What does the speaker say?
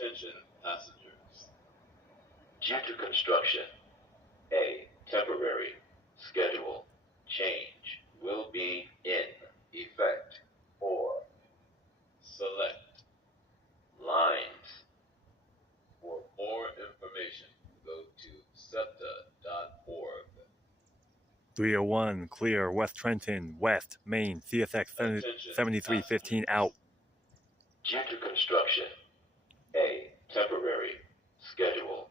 Attention passengers. Due to construction, a temporary schedule change will be in effect, or select lines. For more information, go to septa.org. 301, clear, West Trenton, West, Main, CSX 7315 out. Due to construction, a temporary schedule